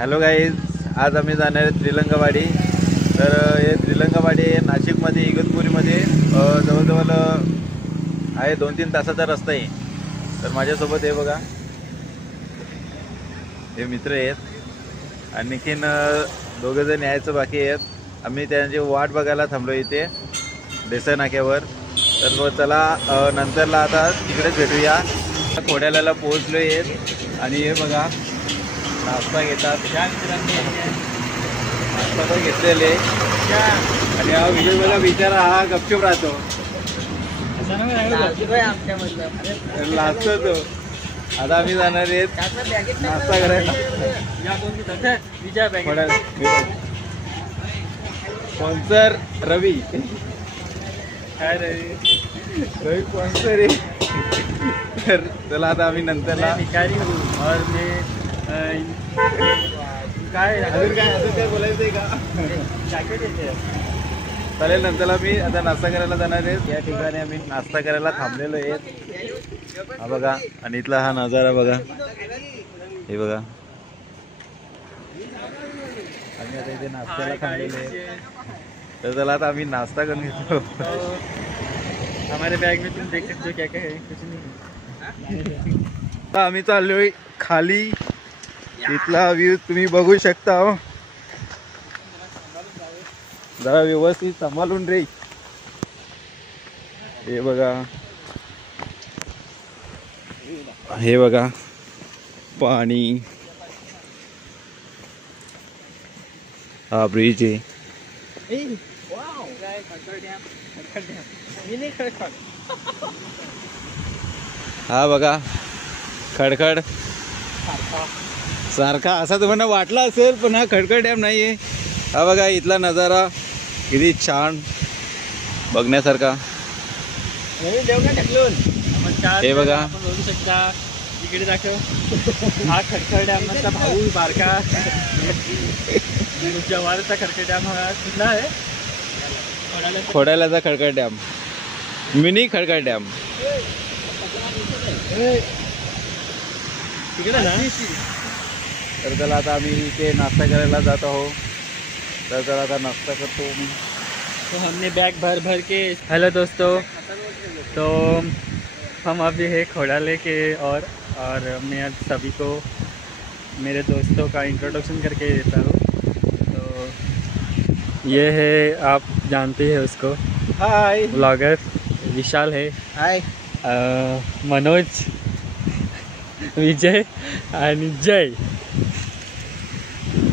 Hello guys, आज आम्ही जाणार आहे त्रिलंगावाडी. तर हे त्रिलंगावाडी नाशिकमध्ये इगतपुरीमध्ये जवळजवळ आहे 2-3 तासाचा रस्ता आहे. तर माझ्यासोबत हे बघा, हे मित्र आहेत. आणखीन दोघंजण यायचं बाकी आहेत. आम्ही त्यांची वाट बघायला थांबलो इथे देसाई नाक्यावर. तर चला नंतरला आता तिकडेच भेटूया. खोड्याला पोहोचलो आहेत आणि हे बघा नाश्ता घेतात. नाश्ता पण घेतलेले आणि हा विजय मला विचारा, हा गपचूप राहतो लाजतो तो. आता आम्ही जाणार आहेत नाश्ता करायला. स्पॉन्सर रवी. काय रवी स्पॉन्सर आहे. तर चला आता आम्ही नंतरला काय अजून काय बोलायचं आहे का? चालेल, नंतर मी आता नाश्ता करायला जाणार आहे. या ठिकाणी आम्ही नाश्ता करायला थांबलेलो आहे. हा बघा, आणि इथला हा नजारा बघा, हे बघा. आम्ही आता इथे नाश्त्याला थांबलेलो आहे. तर चला आता आम्ही नाश्ता करून घेतो. हमारे बैग में तुम देख सकते हो क्या क्या है, कुछ नहीं. आम्ही चाललोय खाली. इथला व्ह्यू तुम्ही बघू शकता. हो, जरा व्यवस्थित सांभाळून रे. हे बघा, हे बघा पाणी. हा ब्रिज आहे. हा बघा खडखड सारखा असा तुम्हाला वाटला असेल, पण हा खडखड डॅम नाही आहे. हा बघा इथला नजारा किती छान बघण्यासारखा. हे बघा, आपण बघू शकता इकडे दाखव. हा खडखड डॅमचा भाऊ बारका जवारचा खडखड डॅम. हा कुठला आहे? खोडाल्याचा खडखड डॅम, मिनी खडखड डॅम. तिकडे ना. तर चला आता आम्ही इथे नाश्ता करायला जात आहोत. तर चला आता नाश्ता करतो मी. तो हमने बैग भर भर के. हेलो दोस्तों, तो हम अभी है खोड़ाले के और मैं आज सभी को मेरे दोस्तों का इंट्रोडक्शन करके देता हूँ. तो ये है, आप जानते हैं उसको, हाय ब्लॉगर विशाल है. हाय. मनोज, विजय आणि जय.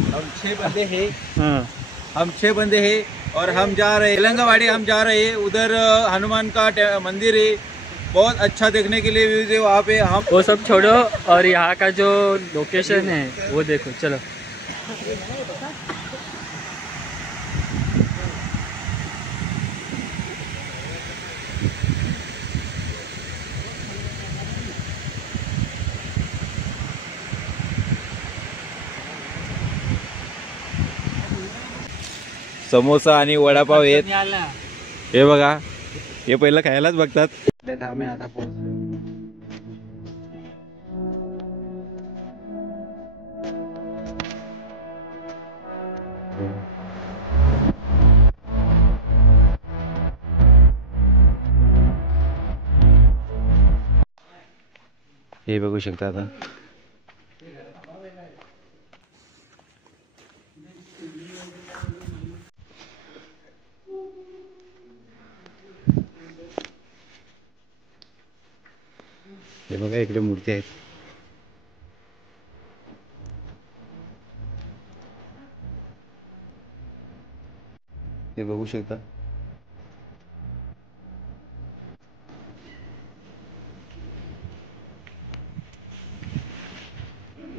हम 6 बंदे हैं. हाँ, हम 6 बंदे हैं और हम जा रहे हैं त्रिलंगावाड़ी. हम जा रहे हैं उधर हनुमान का मंदिर है, बहुत अच्छा देखने के लिए व्यूज है वहाँ पे. हम वो सब छोड़ो और यहाँ का जो लोकेशन है वो देखो. चलो. समोसा आणि वडापाव आहेत. हे बघा, हे पहिलं खायलाच बघतात. हे बघू शकता आता. हे बघा इकडे मूर्ती आहेत. हे बघू शकता.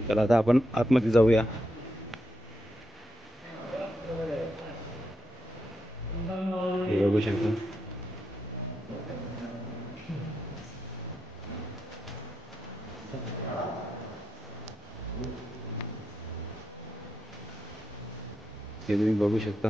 चला आता आपण आतमध्ये जाऊया. हे बघू शकता. हे तुम्ही बघू शकता.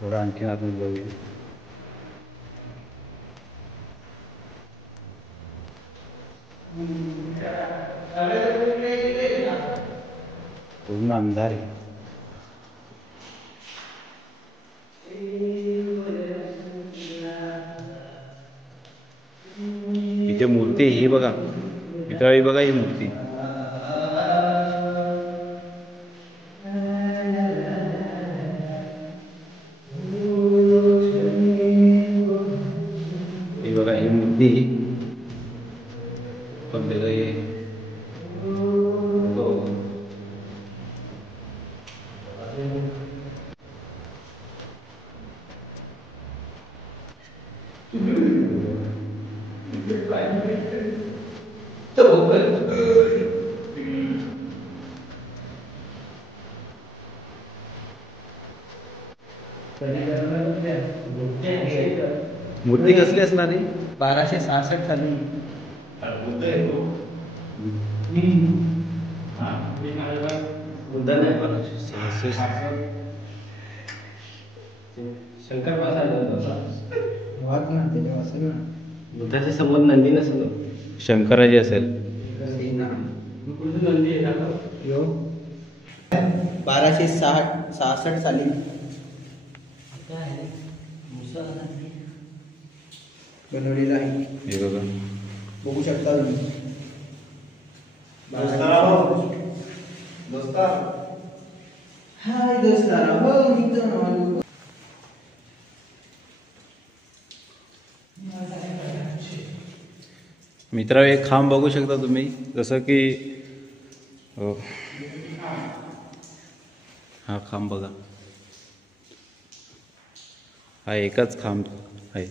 थोड़ा आणखी आतमध्ये जाऊया. पूर्ण अंधार आहे. इथे मूर्ती ही बघा, इथे बघा ही मूर्ती. ही बघा ही मूर्ती पण त्याचं हे मूर्ती कसली असणार आहे? 1266 साली. शंकर बुद्धाचे संबंध नंदी नसेल, शंकराची असेल. 1266 साली बनवलेला आहे. हे बघा, बघू शकता तुम्ही. हाय दोस्तारा, मित्र एक खांब बघू शकता तुम्ही, जसं की हा खांब बघा, हा एकच खांब आहे.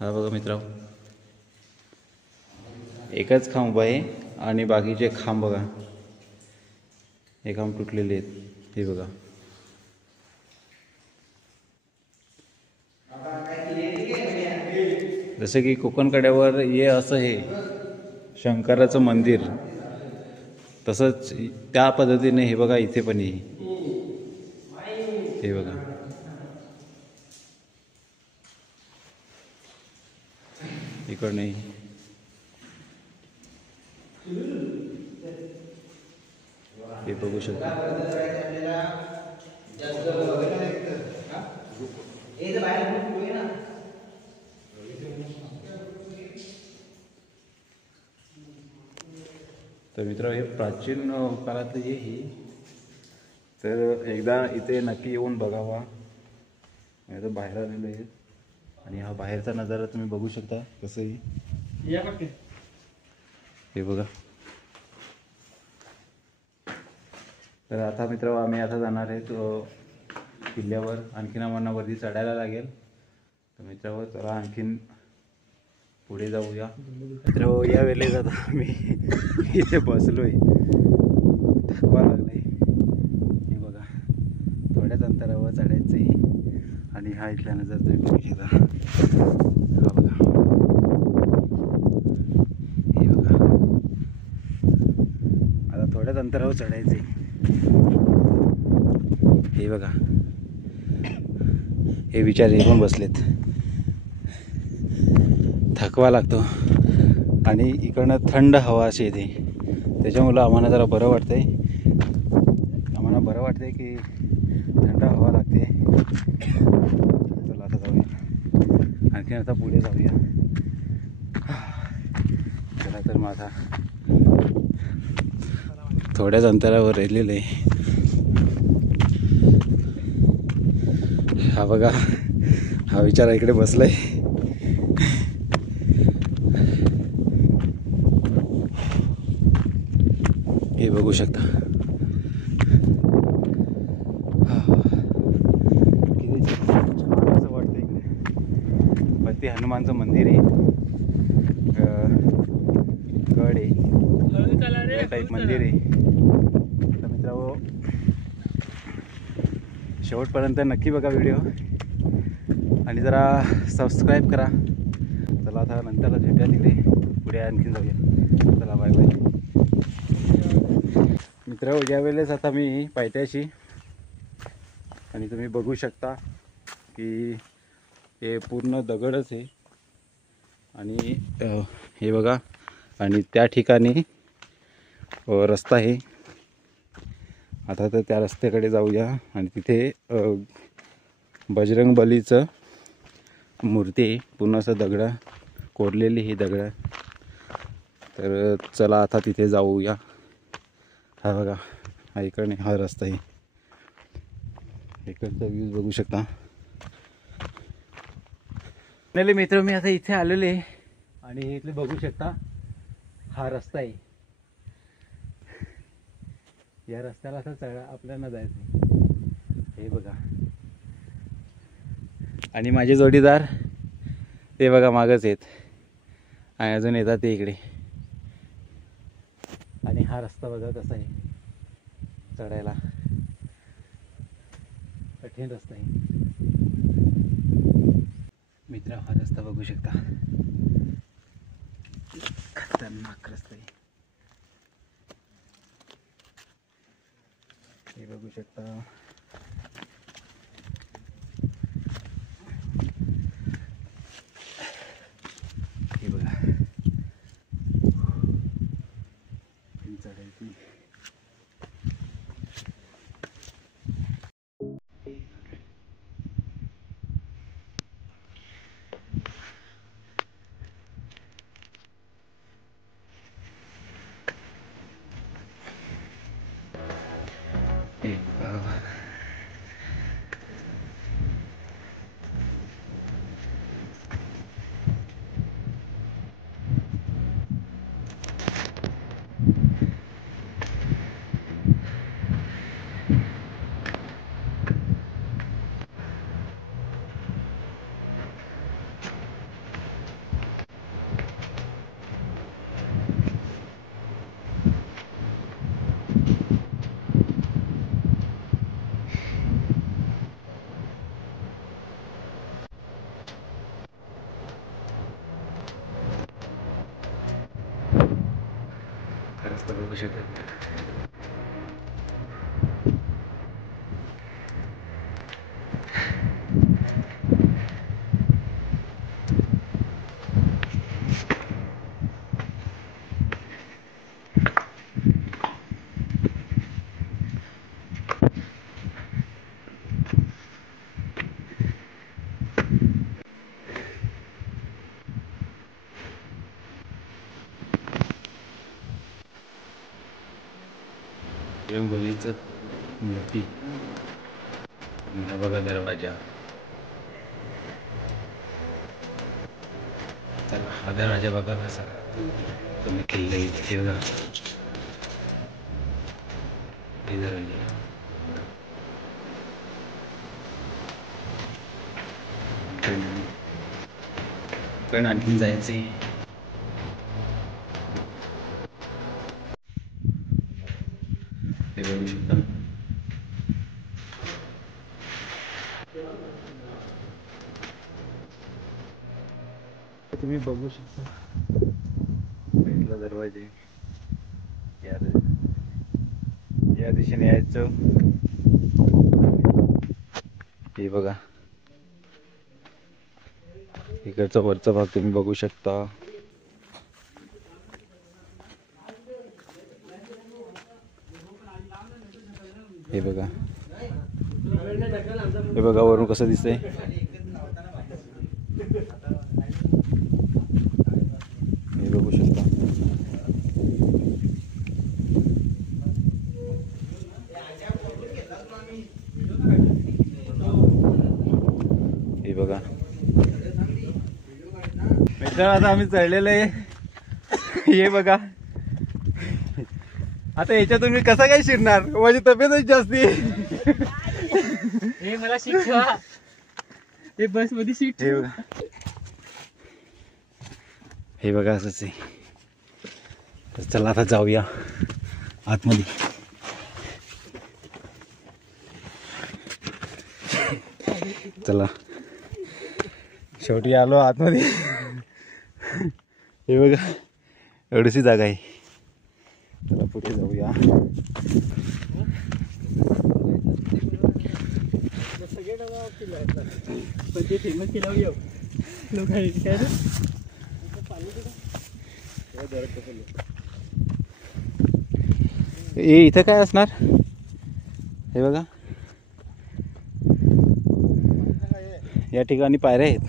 हा बघा मित्र, एकच खांब आहे आणि बाकीचे खांब बघा, हे खांब तुटलेले आहेत. हे बघा, जसं की कोकण कड्यावर हे असं हे शंकराचं मंदिर, तसंच त्या पद्धतीने हे बघा इथे पण हे बघा, इकडे हे बघू शकता. तर मित्र, हे प्राचीन काळातलं हे तर एकदा इथे नक्की येऊन बघावा. मी आता बाहेर आलेलो आहे आणि हा बाहेरचा नजारा तुम्ही बघू शकता कसंही. हे बघा. तर आता मित्र, आम्ही आता जाणार आहे तो किल्ल्यावर. आणखीन आम्हाला वरती चढायला लागेल. तर मित्रांनो, चला आणखीन पुढे जाऊया. मित्र, या वेळेस आता आम्ही इथे बसलोय, थकवा लागलाय. हे बघा, थोड्याच अंतरावर चढायचं आहे आणि हा इथल्या नजर तुम्ही बघू शकता. हा बघा, हे बघा, आता थोड्याच अंतरावर चढायचं आहे. हे बघा, हे विचार येऊन बसलेत. थकवा लागतो आणि इकडनं थंड हवा अशी येते, त्याच्यामुळं आम्हाला जरा बरं वाटतंय. आम्हाला बरं वाटतंय की थंड हवा लागते. चला आता जाऊया, आणखीन आता पुढे जाऊया. चला तर मग आता थोड्याच अंतरावर राहिलेलं आहे. हा बघा, हा विचार इकडे बसलाय. हे बघू शकता. किती छान असं वाटतं इकडे. वरती हनुमानचं मंदिर आहे, गड आहे, टाईप मंदिर आहे. तर मित्रांनो, शेवटपर्यंत नक्की बघा व्हिडिओ आणि जरा सबस्क्राईब करा. चला आता नंतरला भेटूया तिकडे, पुढे आणखीन जाऊया. चला, बाय बाय. मित्र, यावेळेस आता मी पायथ्याशी आणि तुम्ही बघू शकता की हे पूर्ण दगडच आहे आणि हे बघा आणि त्या ठिकाणी रस्ता आहे. आता तर त्या रस्त्याकडे जाऊया आणि तिथे बजरंग बलीचं मूर्ती आहे. पूर्ण असं दगड कोरलेली ही दगड. तर चला आता तिथे जाऊया. हा बघा हा इकडे हा रस्ता आहे. इकडचा व्ह्यूज बघू शकता. मित्र मी आता इथे आलेले आणि इथे बघू शकता हा रस्ता आहे. या रस्त्याला असं चढ आपल्याला जायचं हे बघा. आणि माझे जोडीदार ते बघा मागच आहेत आणि अजून येतात ते इकडे. आणि हा रस्ता बघा कसा आहे चढायला. कठीण रस्ता आहे मित्र. हा रस्ता बघू शकता खतरनाक रस्ता आहे. हे बघू शकता. हे बघा चढायची. रस्ता बघू शकता. बलीचं मूर्ती बघा दरवाजा. चला हा दरवाजा बघा कसा तुम्ही किल्ले इथे बघा. हे दरवाजा पण आणखीन जायचे. हे बघू शकता. तुम्ही बघू शकता दरवाजे. या दिशेने यायचं. हे बघा इकडचा वरचा भाग तुम्ही बघू शकता. हे बघा हे बघा वरून कसं दिसतंय. हे बघू शकता. हे बघा मित्र आता आम्ही चढलेलं आहे. हे बघा आता याच्यातून मी कसा काय शिरणार. माझी तब्येतच जास्ती. हे मला शिकवा. हे बस मध्ये सीट. हे बघा हे बघा असंच आहे. तर चला आता जाऊया आतमध्ये. चला शेवटी आलो आतमध्ये. हे बघा एवढीशी जागा आहे. चला पुढे जाऊया. पण ते फेमस केलं येऊ लोक काय इथं काय असणार हे बघा, या ठिकाणी पायऱ्या आहेत.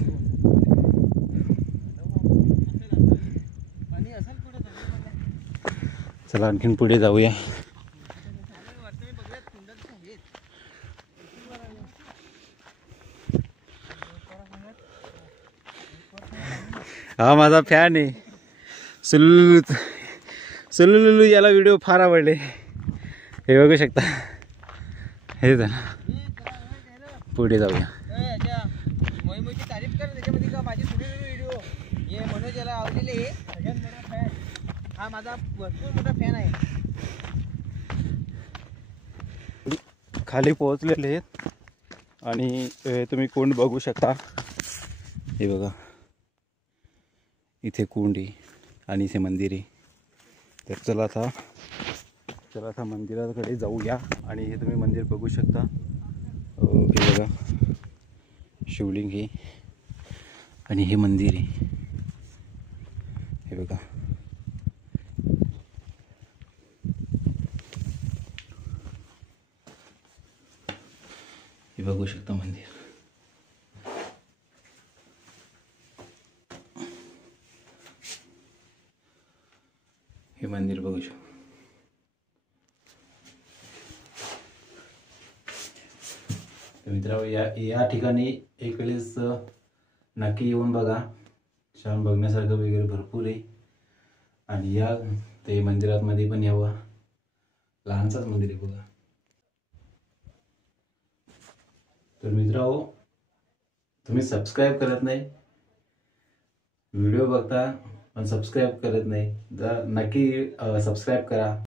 चला आणखीन पुढे जाऊया. हा माझा फॅन आहे सुल्लू सुल्लू, याला व्हिडिओ फार आवडले. हे बघू शकता. हे झालं, पुढे जाऊया. तारीफ कर त्याच्यामध्ये का माझी व्हिडिओ हे मनोज याला आवडलेले आहे. सगळ्यात मोठा फॅन हा माझा भरपूर मोठा फॅन आहे. खाली पोहोचलेले आहेत आणि तुम्ही कुंड बघू शकता. हे बघा, इथे कुंड आहे आणि इथे मंदिर आहे. तर चला आता मंदिराकडे जाऊया. आणि हे तुम्ही मंदिर बघू शकता. हे बघा, शिवलिंग आहे आणि हे मंदिर आहे. हे बघा, हे बघू शकता मंदिर. हे मंदिर बघू शकता. तर मित्रांनो, या ठिकाणी एक वेळेस नक्की येऊन बघा. छान बघण्यासारखं वगैरे भरपूर आहे. आणि या ते मंदिरात मध्ये पण यावं. लहानसाच मंदिर आहे बघा. तर मित्रांनो, तुम्ही सबस्क्राईब करत नाही, व्हिडिओ बघता पण सबस्क्राईब करत नाही, तर नक्की सबस्क्राईब करा.